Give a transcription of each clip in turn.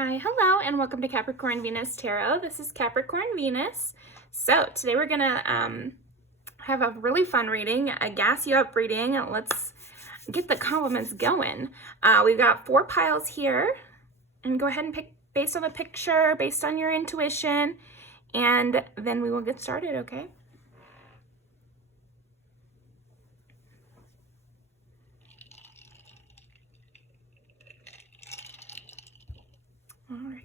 Hi, hello, and welcome to Capricorn Venus Tarot. This is Capricorn Venus. So today we're gonna have a really fun reading, a gas you up reading. Let's get the compliments going. We've got 4 piles here, and go ahead and pick based on the picture, based on your intuition, and then we will get started, okay? All right.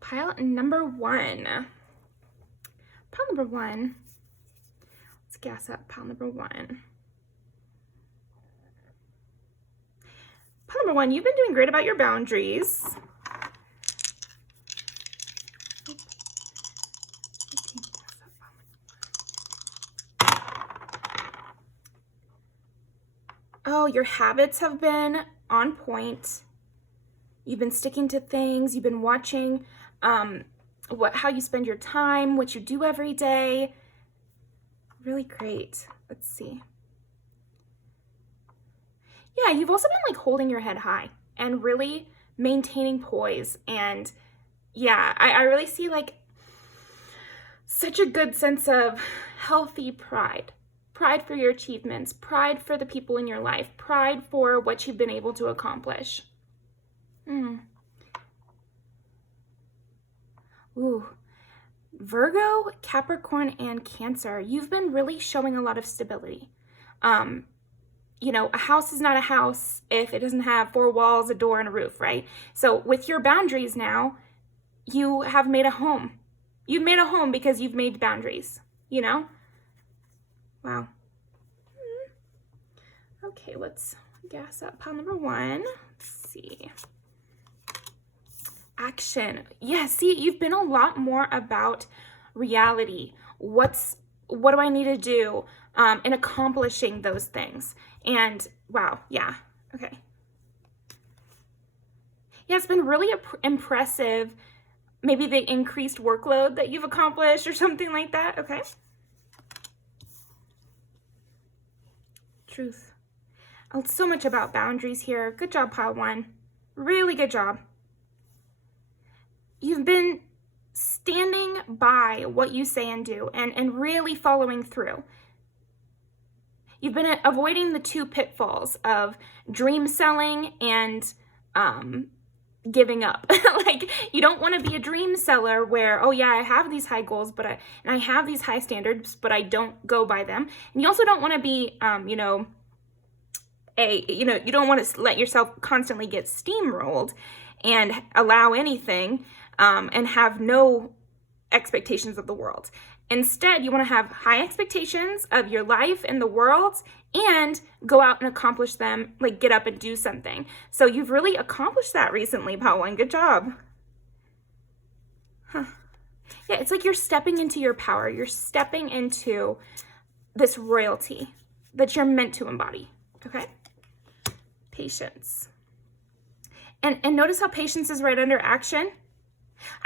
Pile number 1. Pile number 1. Let's gas up pile number 1. Pile number 1, you've been doing great about your boundaries. Oh, your habits have been on point. You've been sticking to things. You've been watching how you spend your time, what you do every day. Really great. Let's see. Yeah, you've also been like holding your head high and really maintaining poise. And yeah, I really see like such a good sense of healthy pride. Pride for your achievements, pride for the people in your life, pride for what you've been able to accomplish. Ooh, Virgo, Capricorn, and Cancer, you've been really showing a lot of stability. You know, a house is not a house if it doesn't have 4 walls, a door, and a roof, right? So with your boundaries now, you have made a home. You've made a home because you've made boundaries, you know? Wow. Okay, let's gas up pile number 1. Let's see. Action. Yeah, see, you've been a lot more about reality. What do I need to do in accomplishing those things? And wow, yeah, okay. Yeah, it's been really impressive. Maybe the increased workload that you've accomplished or something like that, okay? Truth. Oh, so much about boundaries here. Good job, pile 1. Really good job. You've been standing by what you say and do and really following through. You've been avoiding the 2 pitfalls of dream selling and giving up. Like, you don't want to be a dream seller where, oh yeah, I have these high goals, but I have these high standards, but I don't go by them. And you also don't want to be, you don't want to let yourself constantly get steamrolled and allow anything and have no expectations of the world. Instead, you want to have high expectations of your life and the world and go out and accomplish them, like get up and do something. So you've really accomplished that recently, pile 1. Good job. Huh. Yeah, it's like you're stepping into your power. You're stepping into this royalty that you're meant to embody, okay? Patience. And notice how patience is right under action.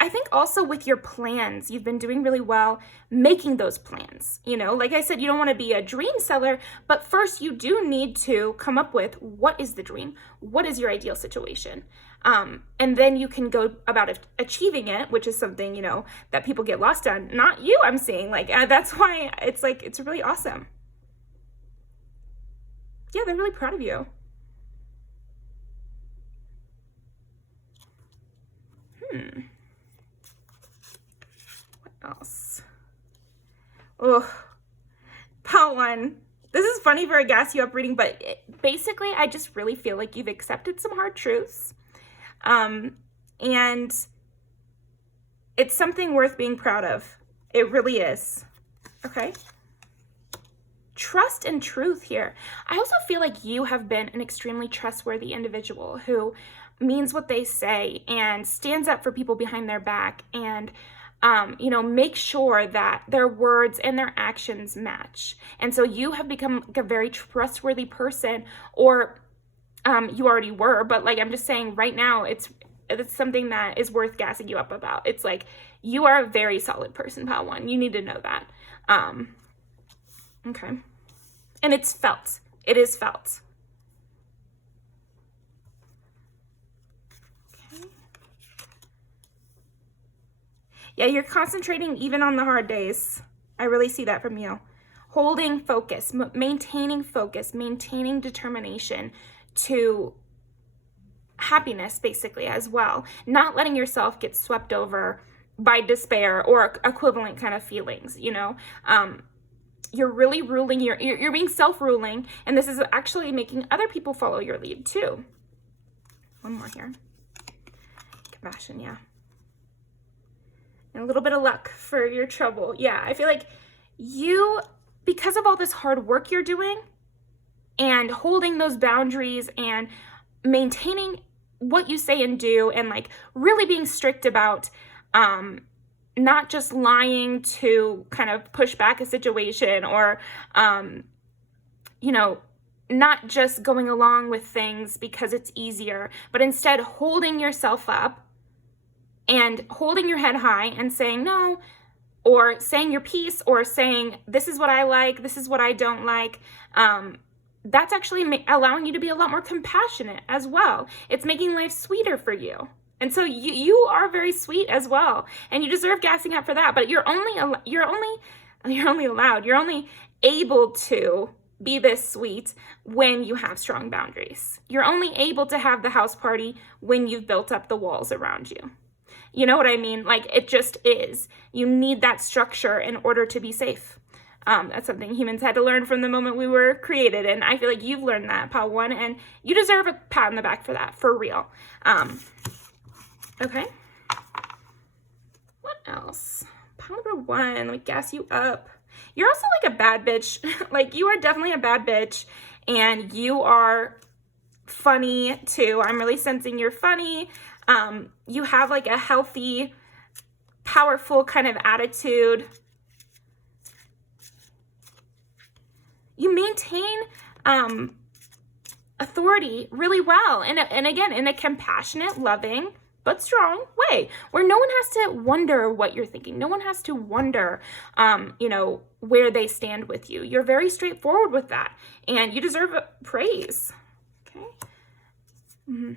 I think also with your plans, you've been doing really well making those plans. You know, like I said, you don't want to be a dream seller, but first you do need to come up with what is the dream? What is your ideal situation? And then you can go about achieving it, which is something, you know, that people get lost on. Not you, I'm saying. Like, that's why it's like, it's really awesome. Yeah, they're really proud of you. What else? Oh, pile 1. This is funny for a gas you up reading, but basically I just really feel like you've accepted some hard truths. And it's something worth being proud of. It really is. Okay. Trust and truth here. I also feel like you have been an extremely trustworthy individual who means what they say and stands up for people behind their back and make sure that their words and their actions match. And so you have become like a very trustworthy person, or you already were, but like I'm just saying right now, it's something that is worth gassing you up about. It's like you are a very solid person, pile 1. You need to know that. Okay. And it's felt. It is felt. Okay. Yeah, you're concentrating even on the hard days. I really see that from you. Holding focus, maintaining determination to happiness, basically, as well. Not letting yourself get swept over by despair or equivalent kind of feelings, you know. You're really ruling, you're being self-ruling, and this is actually making other people follow your lead too. One more here. Compassion, yeah. And a little bit of luck for your trouble. Yeah, I feel like you, because of all this hard work you're doing and holding those boundaries and maintaining what you say and do, and like really being strict about not just lying to kind of push back a situation, or you know, not just going along with things because it's easier, but instead holding yourself up and holding your head high and saying no, or saying your piece, or saying this is what I like, this is what I don't like. That's actually allowing you to be a lot more compassionate as well. It's making life sweeter for you. And so you are very sweet as well, and you deserve gassing up for that. But you're only able to be this sweet when you have strong boundaries. You're only able to have the house party when you've built up the walls around you. You know what I mean? Like, it just is. You need that structure in order to be safe. That's something humans had to learn from the moment we were created. And I feel like you've learned that, Pile 1, and you deserve a pat on the back for that, for real. Okay. What else? Pile number 1, let me gas you up. You're also like a bad bitch. Like, you are definitely a bad bitch, and you are funny too. I'm really sensing you're funny. You have like a healthy, powerful kind of attitude. You maintain authority really well. And again, in a compassionate, loving, but strong way, where no one has to wonder what you're thinking. No one has to wonder, you know, where they stand with you. You're very straightforward with that, and you deserve praise. Okay. Mm-hmm.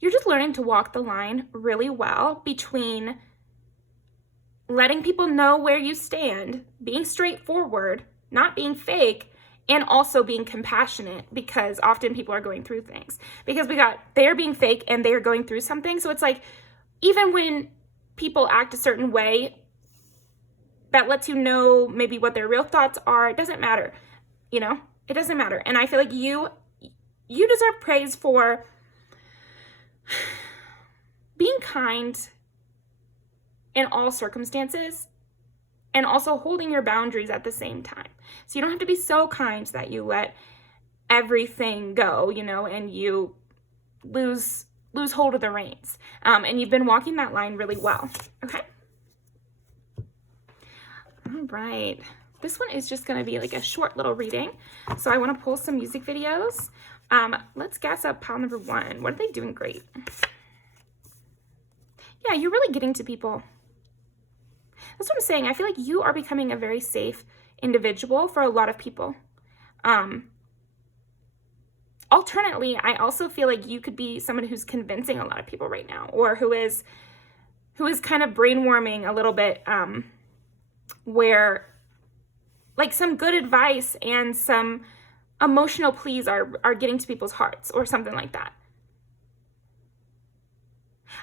You're just learning to walk the line really well between letting people know where you stand, being straightforward, not being fake, and also being compassionate, because often people are going through things. Because they're being fake and they're going through something. So it's like, even when people act a certain way that lets you know maybe what their real thoughts are, it doesn't matter. You know, it doesn't matter. And I feel like you deserve praise for being kind in all circumstances, and also holding your boundaries at the same time. So you don't have to be so kind that you let everything go, you know, and you lose hold of the reins. And you've been walking that line really well. Okay. All right. This one is just going to be like a short little reading. So I want to pull some music videos. Let's gas up pile number 1. What are they doing great? Yeah, you're really getting to people. That's what I'm saying. I feel like you are becoming a very safe individual for a lot of people. Alternately, I also feel like you could be someone who's convincing a lot of people right now, or who is kind of brainwarming a little bit, where like some good advice and some emotional pleas are getting to people's hearts, or something like that.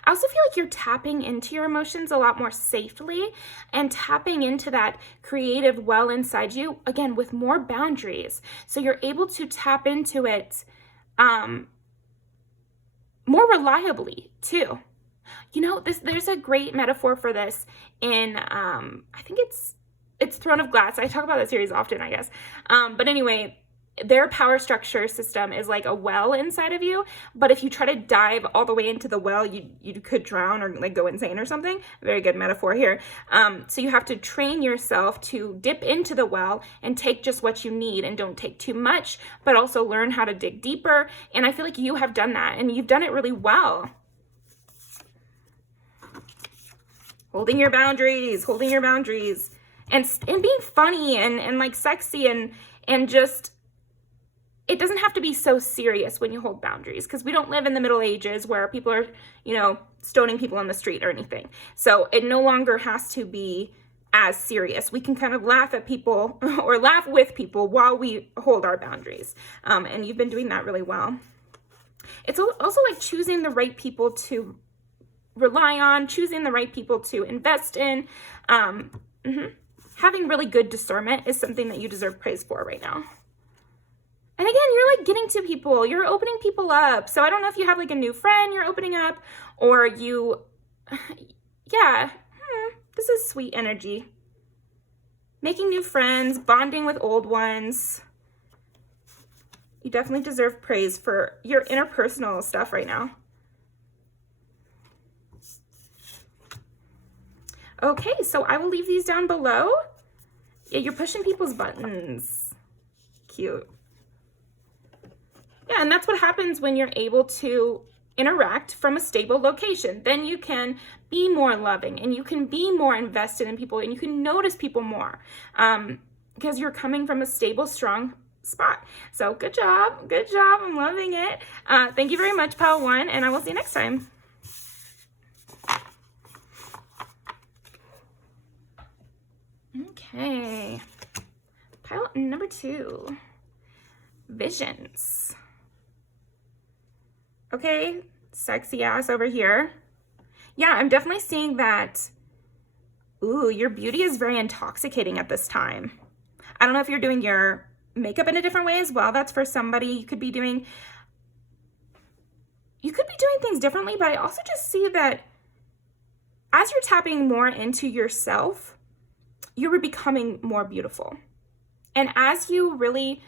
I also feel like you're tapping into your emotions a lot more safely, and tapping into that creative well inside you, again, with more boundaries. So you're able to tap into it more reliably too. You know, there's a great metaphor for this in, I think it's Throne of Glass. I talk about that series often, I guess. But anyway, their power structure system is like a well inside of you, but if you try to dive all the way into the well, you could drown or like go insane or something. Very good metaphor here. So you have to train yourself to dip into the well and take just what you need, and don't take too much, but also learn how to dig deeper. And I feel like you have done that, and you've done it really well. holding your boundaries, and being funny and like sexy and just, it doesn't have to be so serious when you hold boundaries, because we don't live in the Middle Ages where people are, you know, stoning people on the street or anything. So it no longer has to be as serious. We can kind of laugh at people or laugh with people while we hold our boundaries. And you've been doing that really well. It's also like choosing the right people to rely on, choosing the right people to invest in. Having really good discernment is something that you deserve praise for right now. And again, you're like getting to people, you're opening people up. So I don't know if you have like a new friend you're opening up, or you, yeah, this is sweet energy. Making new friends, bonding with old ones. You definitely deserve praise for your interpersonal stuff right now. Okay, so I will leave these down below. Yeah, you're pushing people's buttons. Cute. Yeah, and that's what happens when you're able to interact from a stable location. Then you can be more loving and you can be more invested in people and you can notice people more because you're coming from a stable, strong spot. So good job. Good job. I'm loving it. Thank you very much, Pile 1, and I will see you next time. Okay. Pile number 2. Visions. Okay, sexy ass over here. Yeah, I'm definitely seeing that. Ooh, your beauty is very intoxicating at this time. I don't know if you're doing your makeup in a different way as well. That's for somebody. You could be doing things differently, but I also just see that as you're tapping more into yourself, you're becoming more beautiful. And as you really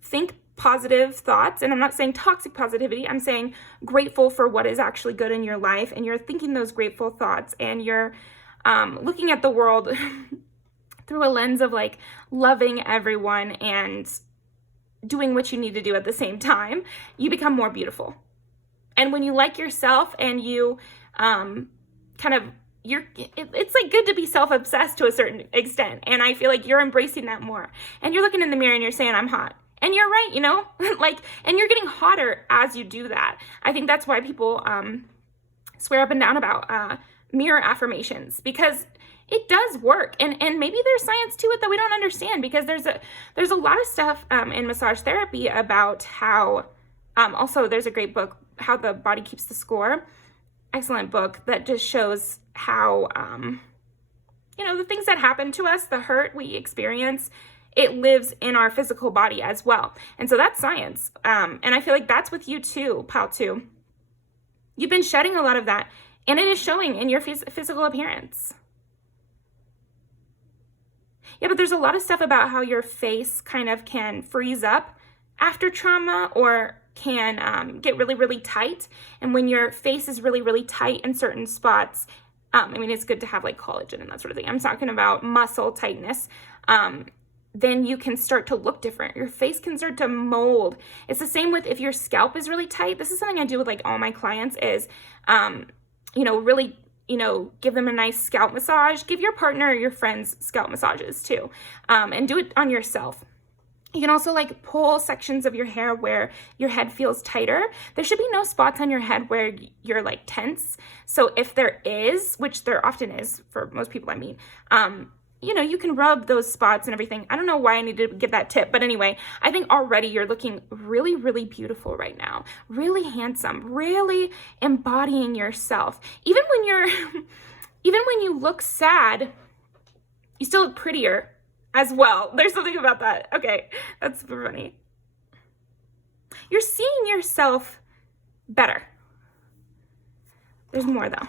think positive thoughts, and I'm not saying toxic positivity, I'm saying grateful for what is actually good in your life, and you're thinking those grateful thoughts, and you're looking at the world through a lens of like loving everyone and doing what you need to do at the same time, you become more beautiful. And when you like yourself and you it's like good to be self-obsessed to a certain extent, and I feel like you're embracing that more, and you're looking in the mirror and you're saying, I'm hot. And you're right, you know, like, and you're getting hotter as you do that. I think that's why people swear up and down about mirror affirmations, because it does work. And maybe there's science to it that we don't understand, because there's a lot of stuff in massage therapy about how, also there's a great book, How the Body Keeps the Score. Excellent book that just shows how, you know, the things that happen to us, the hurt we experience, it lives in our physical body as well. And so that's science. And I feel like that's with you too, Pile 2. You've been shedding a lot of that, and it is showing in your physical appearance. Yeah, but there's a lot of stuff about how your face kind of can freeze up after trauma, or can get really, really tight. And when your face is really, really tight in certain spots, I mean, it's good to have like collagen and that sort of thing. I'm talking about muscle tightness. Then you can start to look different. Your face can start to mold. It's the same with if your scalp is really tight. This is something I do with like all my clients is, you know, really, you know, give them a nice scalp massage. Give your partner or your friends scalp massages too, and do it on yourself. You can also like pull sections of your hair where your head feels tighter. There should be no spots on your head where you're like tense. So if there is, which there often is for most people I meet, you know, you can rub those spots and everything. I don't know why I need to give that tip, but anyway, I think already you're looking really, really beautiful right now. Really handsome, really embodying yourself. Even when you look sad, you still look prettier as well. There's something about that. Okay, that's super funny. You're seeing yourself better. There's more though.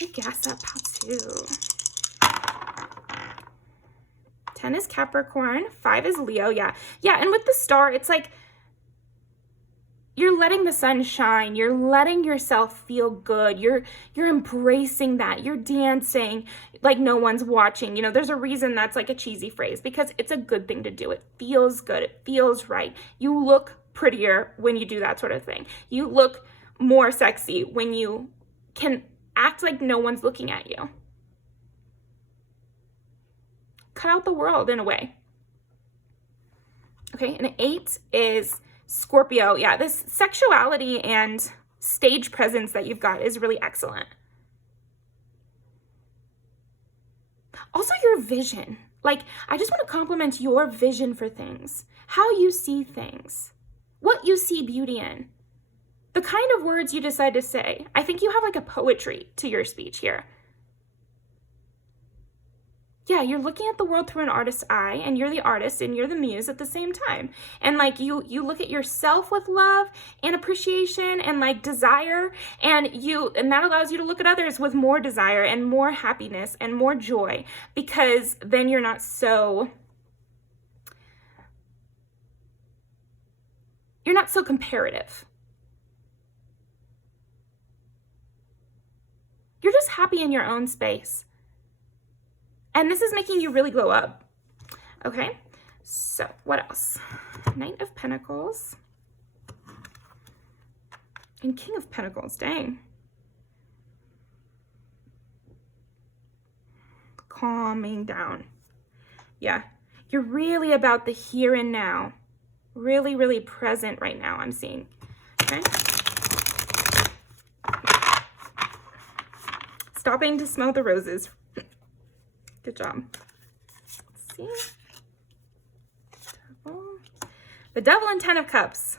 Let me gas up Pile 2. 10 is Capricorn, 5 is Leo. Yeah, and with the star, it's like you're letting the sun shine. You're letting yourself feel good. You're embracing that. You're dancing like no one's watching. You know, there's a reason that's like a cheesy phrase, because it's a good thing to do. It feels good. It feels right. You look prettier when you do that sort of thing. You look more sexy when you can Act like no one's looking at you. Cut out the world in a way. Okay, and 8 is Scorpio. Yeah, this sexuality and stage presence that you've got is really excellent. Also, your vision. Like, I just want to compliment your vision for things, how you see things, what you see beauty in, the kind of words you decide to say. I think you have like a poetry to your speech here. Yeah, you're looking at the world through an artist's eye, and you're the artist and you're the muse at the same time. And like you look at yourself with love and appreciation and like desire, and that allows you to look at others with more desire and more happiness and more joy, because then you're not so comparative. You're just happy in your own space. And this is making you really glow up. Okay, so what else? Knight of Pentacles. And King of Pentacles, dang. Calming down. Yeah, you're really about the here and now. Really, really present right now, I'm seeing. Okay. Stopping to smell the roses. Good job. Let's see. The Devil and 10 of Cups.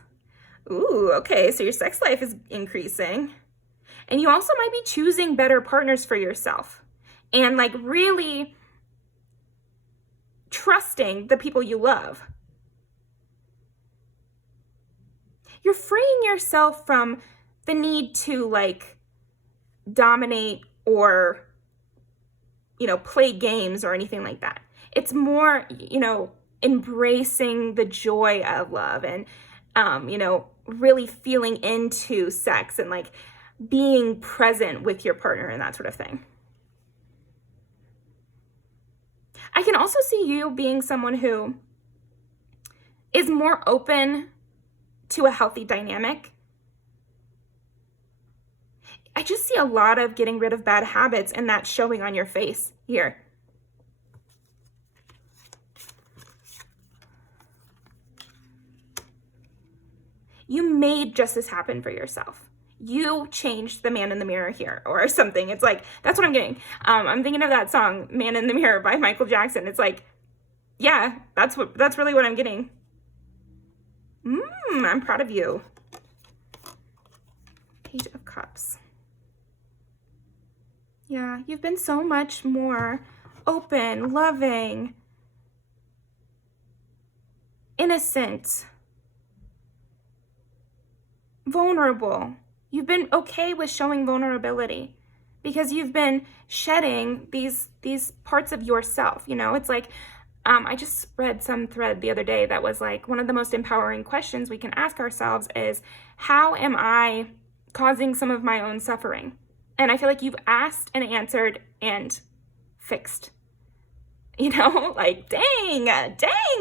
Ooh, okay, so your sex life is increasing. And you also might be choosing better partners for yourself. And like really trusting the people you love. You're freeing yourself from the need to like dominate or play games or anything like that. It's more, embracing the joy of love and, really feeling into sex and like being present with your partner and that sort of thing. I can also see you being someone who is more open to a healthy dynamic. I just see a lot of getting rid of bad habits, and that's showing on your face here. You made justice happen for yourself. You changed the man in the mirror here or something. It's like, that's what I'm getting. I'm thinking of that song, Man in the Mirror by Michael Jackson. It's like, yeah, that's really what I'm getting. I'm proud of you. Page of Cups. Yeah, you've been so much more open, loving, innocent, vulnerable. You've been okay with showing vulnerability because you've been shedding these parts of yourself. It's like, I just read some thread the other day that was like, one of the most empowering questions we can ask ourselves is, how am I causing some of my own suffering? And I feel like you've asked and answered and fixed. Like, dang,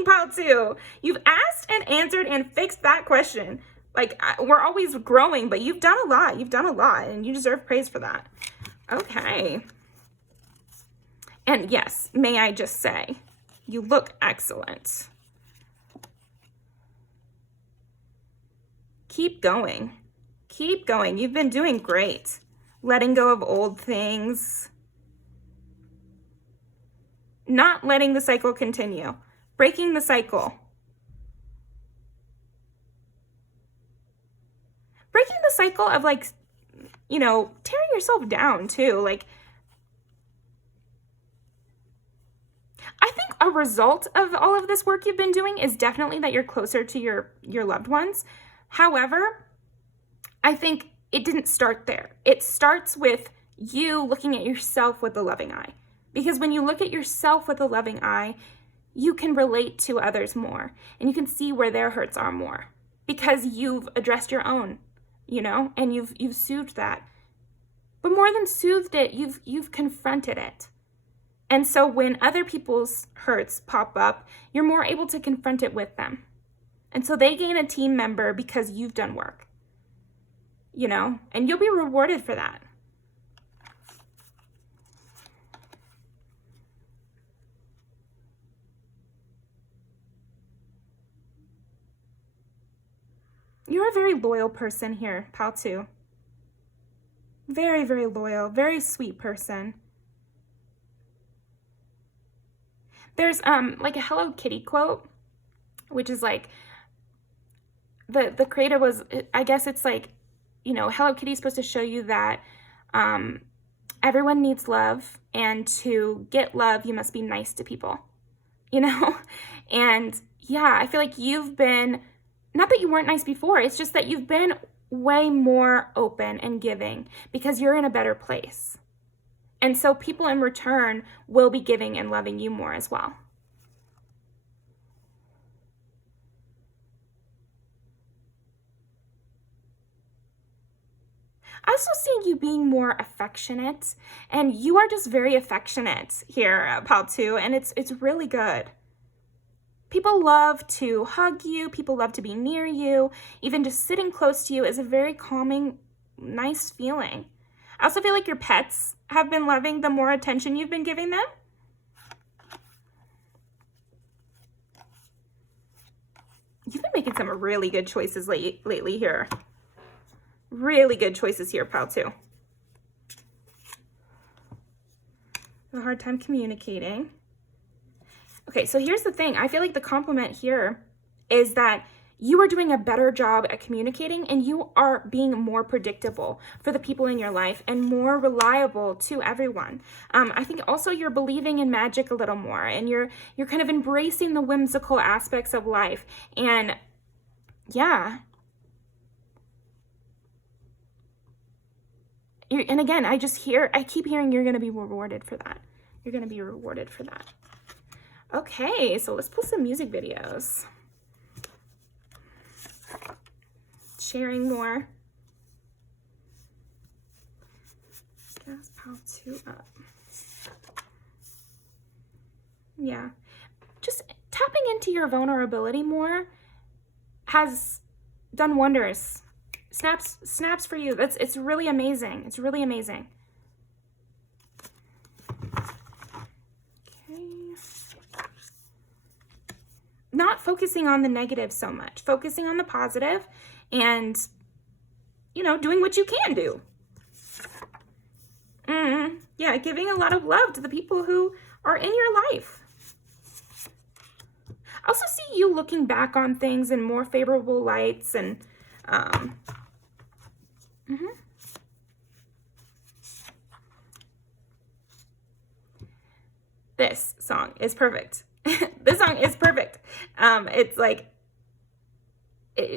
pile 2. You've asked and answered and fixed that question. Like, we're always growing, but you've done a lot. You've done a lot, and you deserve praise for that. Okay. And yes, may I just say, you look excellent. Keep going. Keep going. You've been doing great. Letting go of old things. Not letting the cycle continue. Breaking the cycle. Breaking the cycle of like, tearing yourself down too. Like, I think a result of all of this work you've been doing is definitely that you're closer to your loved ones. However, I think it didn't start there. It starts with you looking at yourself with a loving eye. Because when you look at yourself with a loving eye, you can relate to others more. And you can see where their hurts are more. Because you've addressed your own, and you've soothed that. But more than soothed it, you've confronted it. And so when other people's hurts pop up, you're more able to confront it with them. And so they gain a team member because you've done work. And you'll be rewarded for that. You're a very loyal person here, pile 2. Very, very loyal, very sweet person. There's like a Hello Kitty quote, which is like, the creator was, I guess it's like, you know, Hello Kitty is supposed to show you that everyone needs love, and to get love, you must be nice to people, you know? And yeah, I feel like you've been, not that you weren't nice before, it's just that you've been way more open and giving because you're in a better place. And so people in return will be giving and loving you more as well. I also see you being more affectionate, and you are just very affectionate here, pile 2, and it's really good. People love to hug you, people love to be near you, even just sitting close to you is a very calming, nice feeling. I also feel like your pets have been loving the more attention you've been giving them. You've been making some really good choices lately here. Really good choices here, pile 2. A hard time communicating. Okay, so here's the thing. I feel like the compliment here is that you are doing a better job at communicating, and you are being more predictable for the people in your life and more reliable to everyone. I think also you're believing in magic a little more, and you're kind of embracing the whimsical aspects of life. And yeah. And again, I keep hearing you're going to be rewarded for that. You're going to be rewarded for that. Okay, so let's pull some music videos. Sharing more. Gas pile 2 up. Yeah. Just tapping into your vulnerability more has done wonders. Snaps for you. It's really amazing. It's really amazing. Okay. Not focusing on the negative so much. Focusing on the positive and, you know, doing what you can do. Yeah, giving a lot of love to the people who are in your life. I also see you looking back on things in more favorable lights, and this song is perfect. This song is perfect. It's like,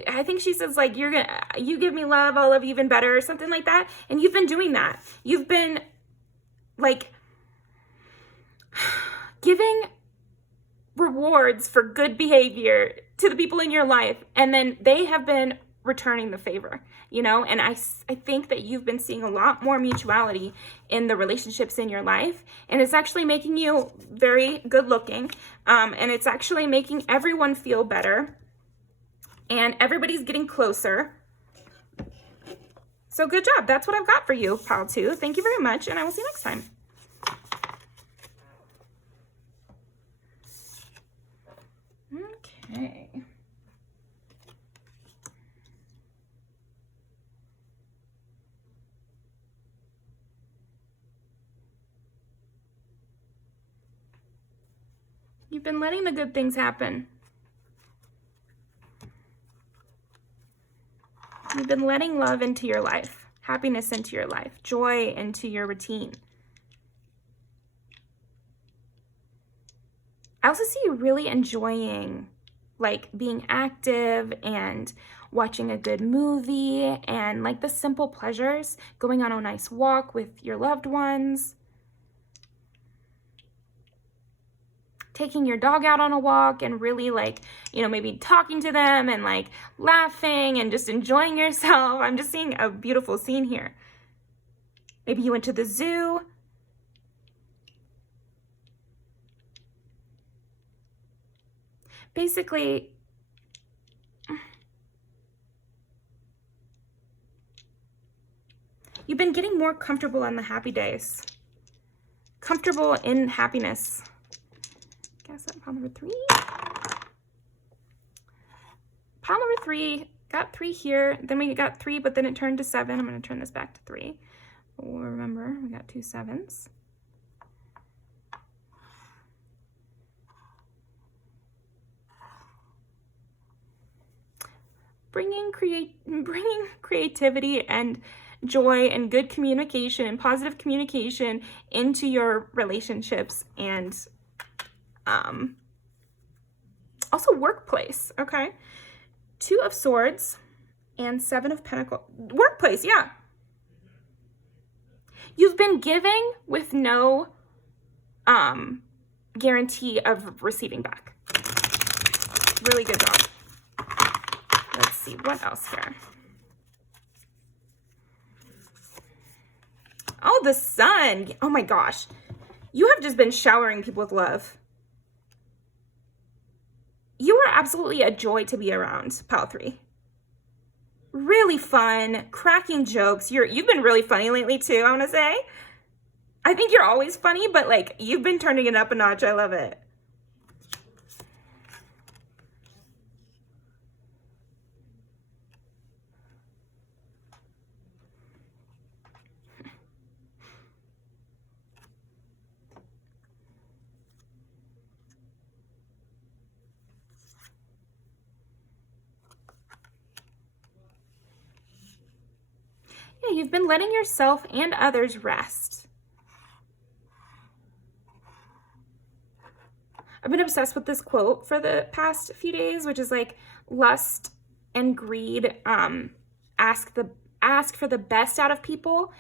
I think she says like, you give me love, I'll love you even better, or something like that. And you've been doing that. You've been like giving rewards for good behavior to the people in your life, and then they have been returning the favor, you know? And I think that you've been seeing a lot more mutuality in the relationships in your life, and it's actually making you very good looking, and it's actually making everyone feel better, and everybody's getting closer. So good job. That's what I've got for you, pile 2. Thank you very much, and I will see you next time. Okay. You've been letting the good things happen. You've been letting love into your life, happiness into your life, joy into your routine. I also see you really enjoying like being active and watching a good movie and like the simple pleasures, going on a nice walk with your loved ones, taking your dog out on a walk and really like, you know, maybe talking to them and like laughing and just enjoying yourself. I'm just seeing a beautiful scene here. Maybe you went to the zoo. Basically, you've been getting more comfortable on the happy days. Comfortable in happiness. Guess that pile number 3. Pile number 3 got 3 here. Then we got 3, but then it turned to 7. I'm going to turn this back to 3. Remember, we got 2 7s. Bringing creativity and joy and good communication and positive communication into your relationships, and also workplace, okay? 2 of Swords and 7 of Pentacles. Workplace, yeah. You've been giving with no guarantee of receiving back. Really good job. Let's see, what else here? Oh, the Sun. Oh my gosh. You have just been showering people with love. You are absolutely a joy to be around, Pile 3. Really fun, cracking jokes. You've been really funny lately too, I want to say. I think you're always funny, but like you've been turning it up a notch. I love it. Yeah, you've been letting yourself and others rest. I've been obsessed with this quote for the past few days, which is like, lust and greed ask for the best out of people,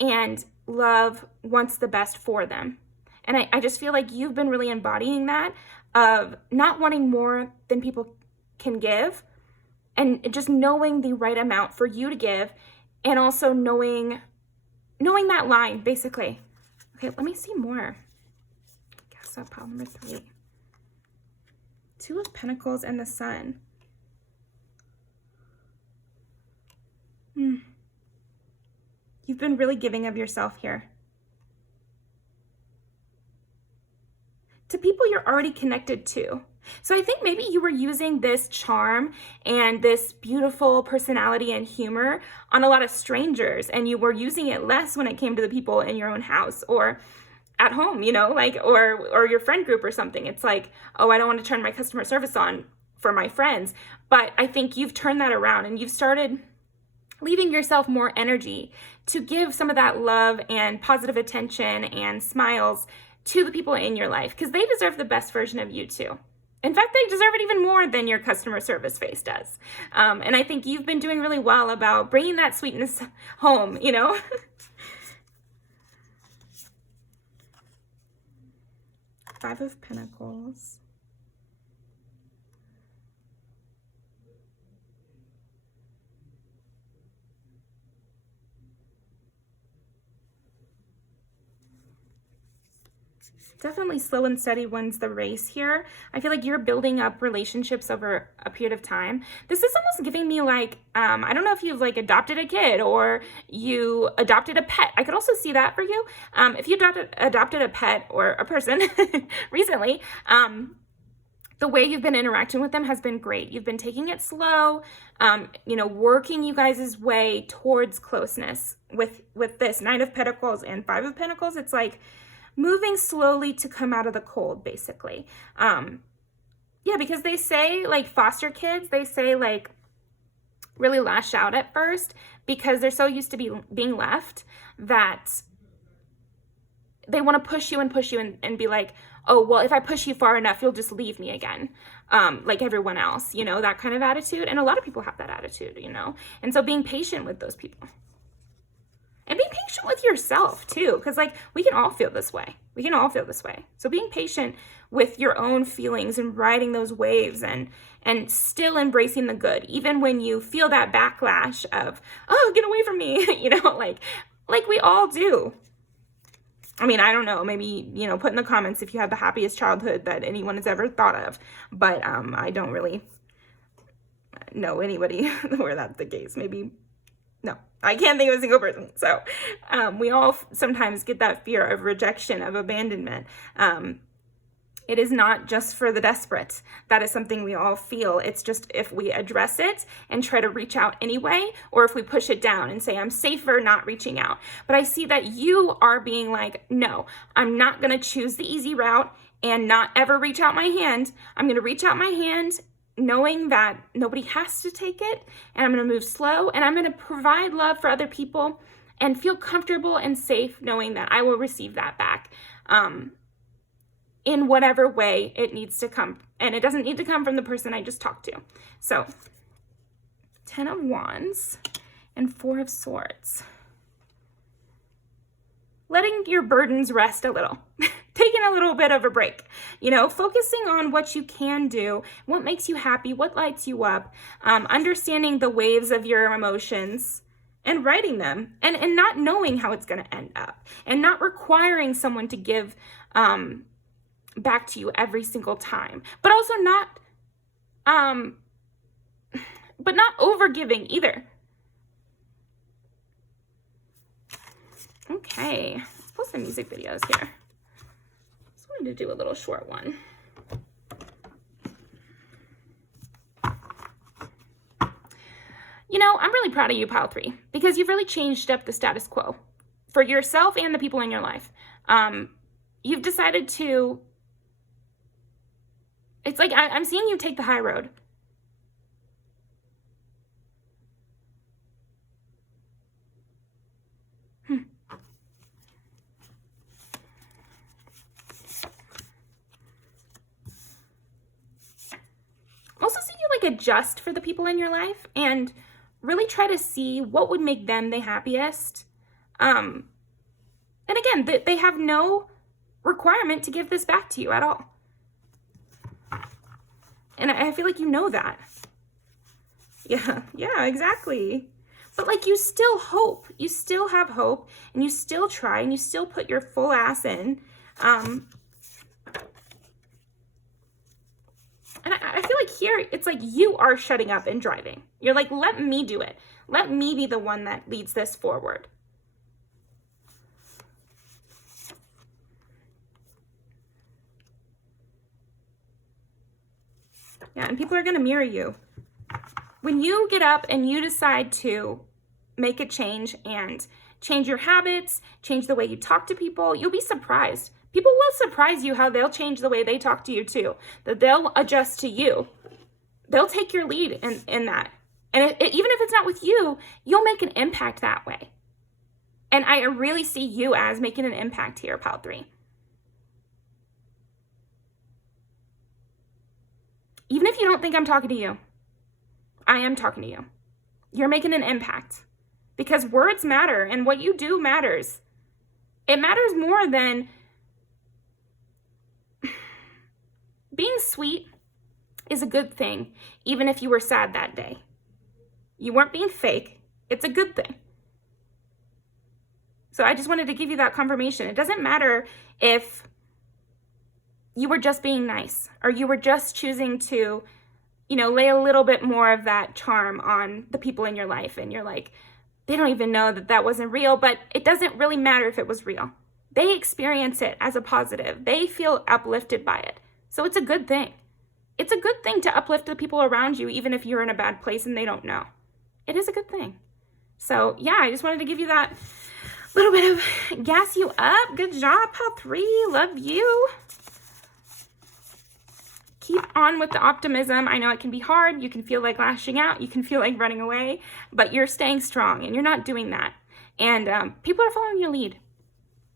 and love wants the best for them. And I just feel like you've been really embodying that, of not wanting more than people can give, and just knowing the right amount for you to give, and also knowing that line, basically. Okay, let me see more. Guess that pile number 3. 2 of Pentacles and the Sun. You've been really giving of yourself here. To people you're already connected to. So I think maybe you were using this charm and this beautiful personality and humor on a lot of strangers, and you were using it less when it came to the people in your own house or at home, you know, like, or your friend group or something. It's like, oh, I don't want to turn my customer service on for my friends. But I think you've turned that around, and you've started leaving yourself more energy to give some of that love and positive attention and smiles to the people in your life, because they deserve the best version of you too. In fact, they deserve it even more than your customer service face does. And I think you've been doing really well about bringing that sweetness home, you know? 5 of Pentacles. Definitely slow and steady wins the race here. I feel like you're building up relationships over a period of time. This is almost giving me like, I don't know if you've like adopted a kid or you adopted a pet. I could also see that for you. If you adopted a pet or a person recently, the way you've been interacting with them has been great. You've been taking it slow, you know, working you guys' way towards closeness with this 9 of Pentacles and 5 of Pentacles. It's like moving slowly to come out of the cold, basically. Yeah, because they say like foster kids, they say like really lash out at first because they're so used to being left that they want to push you and be like, oh, well, if I push you far enough, you'll just leave me again, like everyone else, you know, that kind of attitude. And a lot of people have that attitude, you know, and so being patient with those people. And be patient with yourself too, because like we can all feel this way. We can all feel this way. So being patient with your own feelings and riding those waves and still embracing the good, even when you feel that backlash of, oh, get away from me, you know, like we all do. I mean, I don't know, maybe, you know, put in the comments if you had the happiest childhood that anyone has ever thought of, but I don't really know anybody where that's the case. Maybe, no, I can't think of a single person. So we all sometimes get that fear of rejection, of abandonment. It is not just for the desperate. That is something we all feel. It's just if we address it and try to reach out anyway, or if we push it down and say, I'm safer not reaching out. But I see that you are being like, no, I'm not going to choose the easy route and not ever reach out my hand. I'm going to reach out my hand knowing that nobody has to take it, and I'm going to move slow, and I'm going to provide love for other people and feel comfortable and safe knowing that I will receive that back. In whatever way it needs to come. And it doesn't need to come from the person I just talked to. So, 10 of Wands and 4 of Swords. Letting your burdens rest a little. Taking a little bit of a break. You know, focusing on what you can do, what makes you happy, what lights you up. Understanding the waves of your emotions and writing them. And not knowing how it's going to end up. And not requiring someone to give back to you every single time, but also not over giving either. Okay, let's post some music videos here. Just wanted to do a little short one. You know, I'm really proud of you, Pile 3, because you've really changed up the status quo for yourself and the people in your life. You've decided to, it's like I'm seeing you take the high road. I'm also seeing you like adjust for the people in your life and really try to see what would make them the happiest. And again, they have no requirement to give this back to you at all. And I feel like you know that. Yeah, exactly. But like you still hope. You still have hope, and you still try, and you still put your full ass in. And I feel like here, it's like you are shutting up and driving. You're like, let me do it. Let me be the one that leads this forward. Yeah, and people are going to mirror you. When you get up and you decide to make a change and change your habits, change the way you talk to people, you'll be surprised. People will surprise you how they'll change the way they talk to you too, that they'll adjust to you. They'll take your lead in that. And even if it's not with you, you'll make an impact that way. And I really see you as making an impact here, Pile 3. Even if you don't think I'm talking to you, I am talking to you. You're making an impact because words matter and what you do matters. It matters more than being sweet is a good thing, even if you were sad that day. You weren't being fake. It's a good thing. So I just wanted to give you that confirmation. It doesn't matter if you were just being nice or you were just choosing to, lay a little bit more of that charm on the people in your life. And you're like, they don't even know that wasn't real, but it doesn't really matter if it was real. They experience it as a positive. They feel uplifted by it. So it's a good thing. It's a good thing to uplift the people around you, even if you're in a bad place and they don't know. It is a good thing. So yeah, I just wanted to give you that little bit of gas you up. Good job, Pile 3. Love you. Keep on with the optimism. I know it can be hard. You can feel like lashing out. You can feel like running away, but you're staying strong and you're not doing that. And people are following your lead.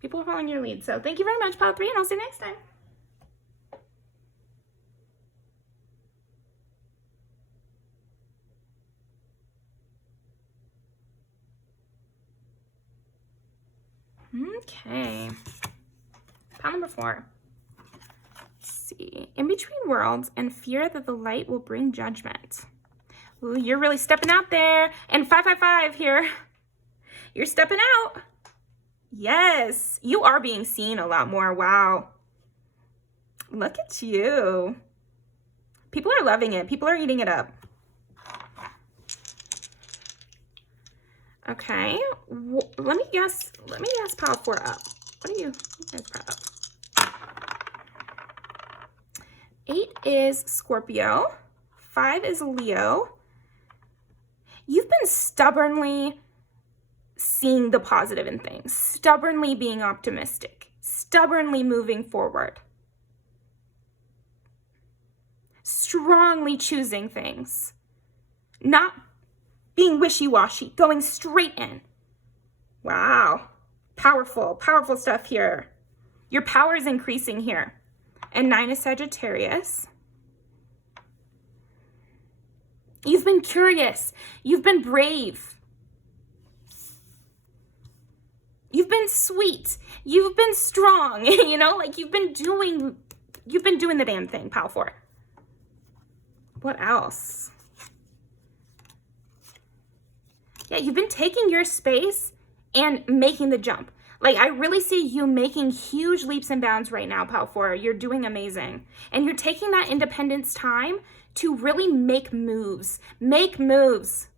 People are following your lead. So thank you very much, Pile 3, and I'll see you next time. Okay. Pile number 4. See, in between worlds and fear that the light will bring judgment. Ooh, you're really stepping out there. And 555 here. You're stepping out. Yes, you are being seen a lot more. Wow. Look at you. People are loving it. People are eating it up. Okay. Let me guess Pile 4 up. What are you guys proud of? is Scorpio. 5 is Leo. You've been stubbornly seeing the positive in things, stubbornly being optimistic, stubbornly moving forward, strongly choosing things, not being wishy-washy, going straight in. Wow. Powerful, powerful stuff here. Your power is increasing here. And 9 is Sagittarius. You've been curious. You've been brave. You've been sweet. You've been strong. You know, like you've been doing the damn thing, pal 4. What else? Yeah, you've been taking your space and making the jump. Like, I really see you making huge leaps and bounds right now, pal 4. You're doing amazing. And you're taking that independence time to really make moves. Make moves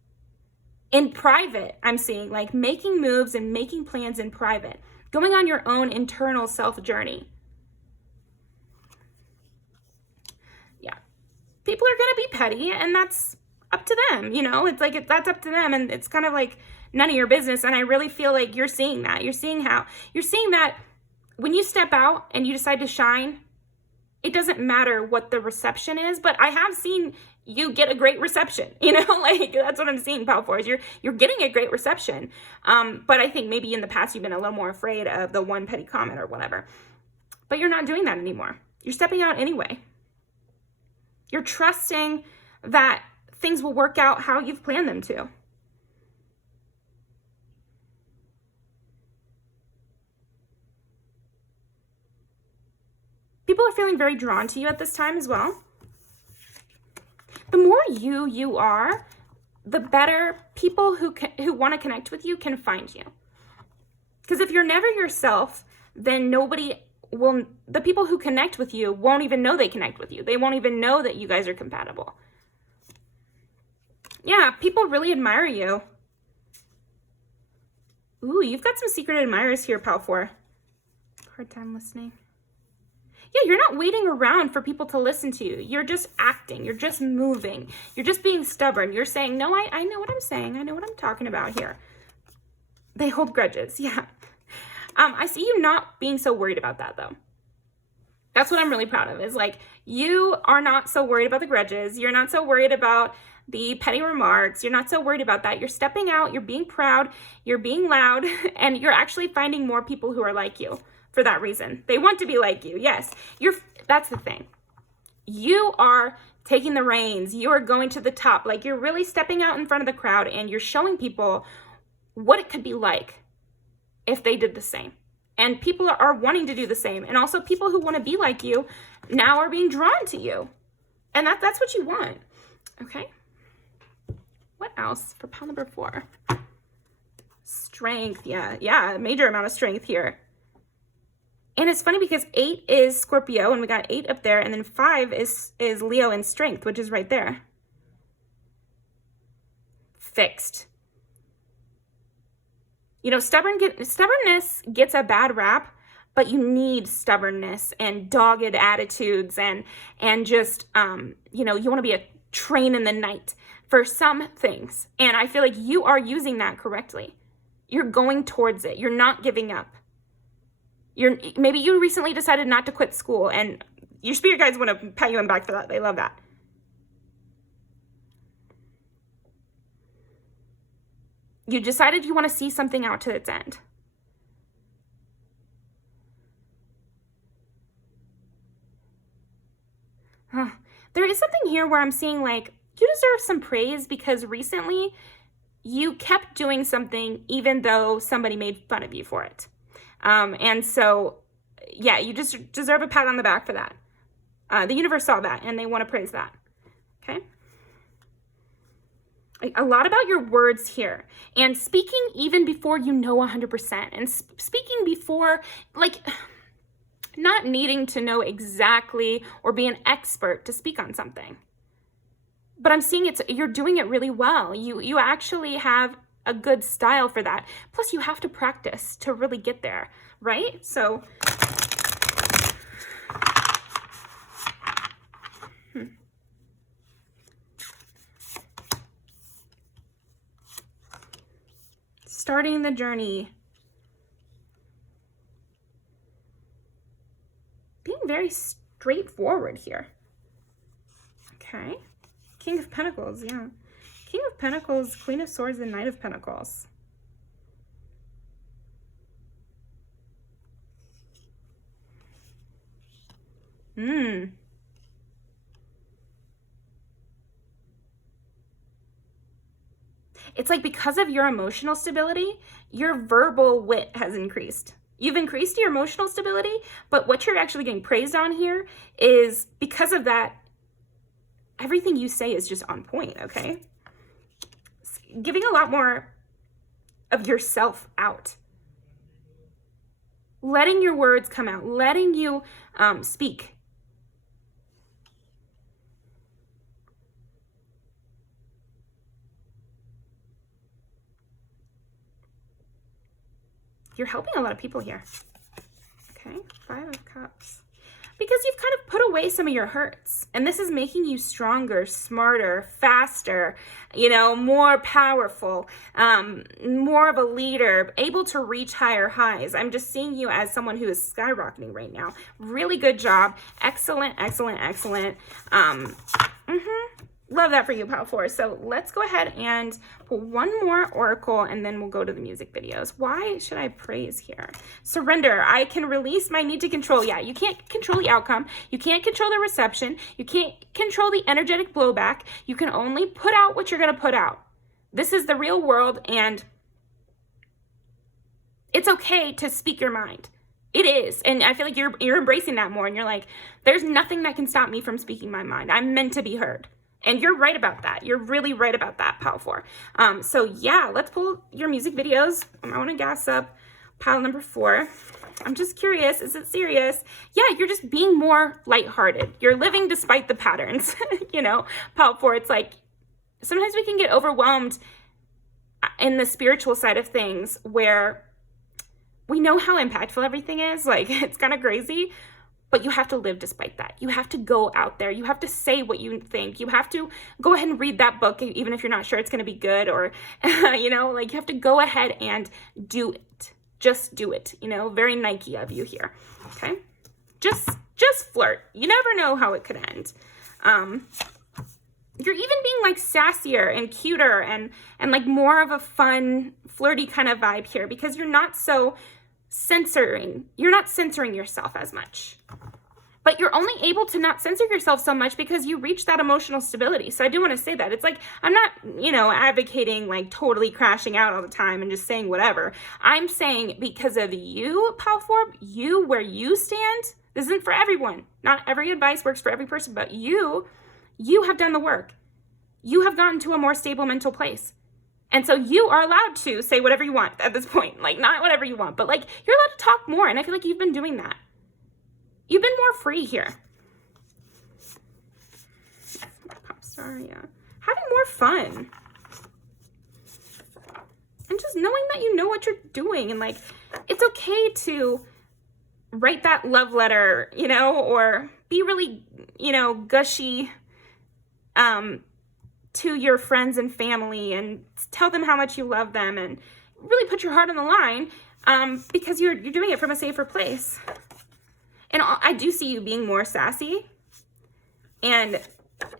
in private, I'm seeing. Like, making moves and making plans in private. Going on your own internal self journey. Yeah. People are going to be petty, and that's up to them, you know? It's like, that's up to them, and it's kind of like none of your business. And I really feel like you're seeing that. You're seeing that when you step out and you decide to shine, it doesn't matter what the reception is, but I have seen you get a great reception, you know, like that's what I'm seeing, pal 4, is you're getting a great reception. But I think maybe in the past you've been a little more afraid of the one petty comment or whatever, but you're not doing that anymore. You're stepping out anyway. You're trusting that things will work out how you've planned them to. People are feeling very drawn to you at this time as well. The more you are, the better people who want to connect with you can find you. Because if you're never yourself, then the people who connect with you won't even know they connect with you. They won't even know that you guys are compatible. Yeah, people really admire you. Ooh, you've got some secret admirers here, pal 4. Hard time listening. Yeah, you're not waiting around for people to listen to you. You're just acting. You're just moving. You're just being stubborn. You're saying, no, I know what I'm saying. I know what I'm talking about here. They hold grudges. Yeah. I see you not being so worried about that, though. That's what I'm really proud of, is like, you are not so worried about the grudges. You're not so worried about the petty remarks. You're not so worried about that. You're stepping out. You're being proud. You're being loud. And you're actually finding more people who are like you. For that reason. They want to be like you. Yes. That's the thing. You are taking the reins. You are going to the top. Like, you're really stepping out in front of the crowd, and you're showing people what it could be like if they did the same. And people are wanting to do the same. And also people who want to be like you now are being drawn to you. And that's what you want. Okay. What else for pile number 4? Strength. Yeah. Major amount of strength here. And it's funny because 8 is Scorpio, and we got 8 up there, and then 5 is Leo in strength, which is right there. Fixed. You know, stubbornness gets a bad rap, but you need stubbornness and dogged attitudes and just, you know, you want to be a train in the night for some things. And I feel like you are using that correctly. You're going towards it. You're not giving up. Maybe you recently decided not to quit school, and your spirit guides want to pat you on the back for that. They love that. You decided you want to see something out to its end. There is something here where I'm seeing, like, you deserve some praise because recently you kept doing something even though somebody made fun of you for it. And so, yeah, you just deserve a pat on the back for that. The universe saw that, and they want to praise that. Okay? A lot about your words here, and speaking even before you know 100%, and speaking before, like, not needing to know exactly or be an expert to speak on something. But I'm seeing you're doing it really well. You actually have a good style for that. Plus, you have to practice to really get there, right? So, starting the journey. Being very straightforward here. Okay. King of Pentacles, yeah. King of Pentacles, Queen of Swords, and Knight of Pentacles. It's like because of your emotional stability, your verbal wit has increased. You've increased your emotional stability, but what you're actually getting praised on here is because of that, everything you say is just on point, okay? Giving a lot more of yourself out. Letting your words come out, letting you speak. You're helping a lot of people here. Okay, 5 of Cups. Because you've kind of put away some of your hurts. And this is making you stronger, smarter, faster, you know, more powerful, more of a leader, able to reach higher highs. I'm just seeing you as someone who is skyrocketing right now. Really good job. Excellent, excellent, excellent. Love that for you, Pile 4. So let's go ahead and pull one more oracle and then we'll go to the music videos. Why should I praise here? Surrender. I can release my need to control. Yeah, you can't control the outcome. You can't control the reception. You can't control the energetic blowback. You can only put out what you're going to put out. This is the real world, and it's okay to speak your mind. It is. And I feel like you're embracing that more, and you're like, there's nothing that can stop me from speaking my mind. I'm meant to be heard. And you're right about that. You're really right about that, Pile 4. So yeah, let's pull your music videos. I want to gas up pile number 4. I'm just curious, is it serious? Yeah, you're just being more lighthearted. You're living despite the patterns, you know, Pile 4. It's like, sometimes we can get overwhelmed in the spiritual side of things where we know how impactful everything is. Like, it's kind of crazy. But you have to live despite that. You have to go out there. You have to say what you think. You have to go ahead and read that book, even if you're not sure it's going to be good, or, you know, like, you have to go ahead and do it. Just do it. You know, very Nike of you here. Okay. Just flirt. You never know how it could end. You're even being like sassier and cuter and like more of a fun, flirty kind of vibe here, because you're not so censoring. You're not censoring yourself as much. But you're only able to not censor yourself so much because you reach that emotional stability. So I do want to say that. It's like, I'm not, you know, advocating like totally crashing out all the time and just saying whatever. I'm saying because of you, Pile 4, you, where you stand, this isn't for everyone. Not every advice works for every person, but you have done the work. You have gotten to a more stable mental place. And so you are allowed to say whatever you want at this point. Like, not whatever you want, but like, you're allowed to talk more. And I feel like you've been doing that. You've been more free here. Pop star, yeah. Having more fun. And just knowing that you know what you're doing. And like, it's okay to write that love letter, you know, or be really, you know, gushy, to your friends and family, and tell them how much you love them, and really put your heart on the line, because you're doing it from a safer place. And I do see you being more sassy and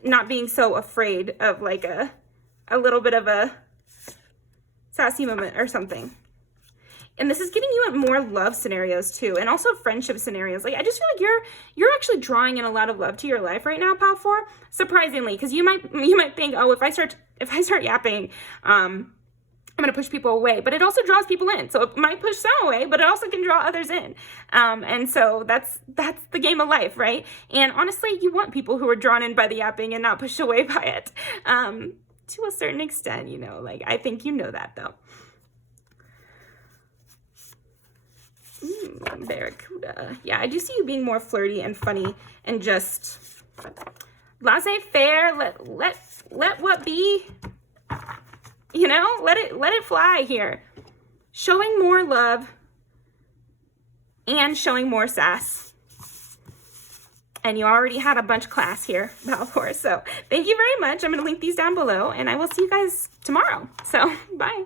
not being so afraid of like a little bit of a sassy moment or something. And this is giving you more love scenarios too, and also friendship scenarios. Like, I just feel like you're actually drawing in a lot of love to your life right now, Pile 4. Surprisingly, because you might think, oh, if I start yapping, I'm gonna push people away. But it also draws people in. So it might push some away, but it also can draw others in. And so that's the game of life, right? And honestly, you want people who are drawn in by the yapping and not pushed away by it. To a certain extent, you know. Like, I think you know that though. Barracuda. Yeah, I do see you being more flirty and funny and just laissez-faire. Let what be, you know, let it fly here. Showing more love and showing more sass. And you already had a bunch of class here, Balfour. So thank you very much. I'm going to link these down below, and I will see you guys tomorrow. So bye.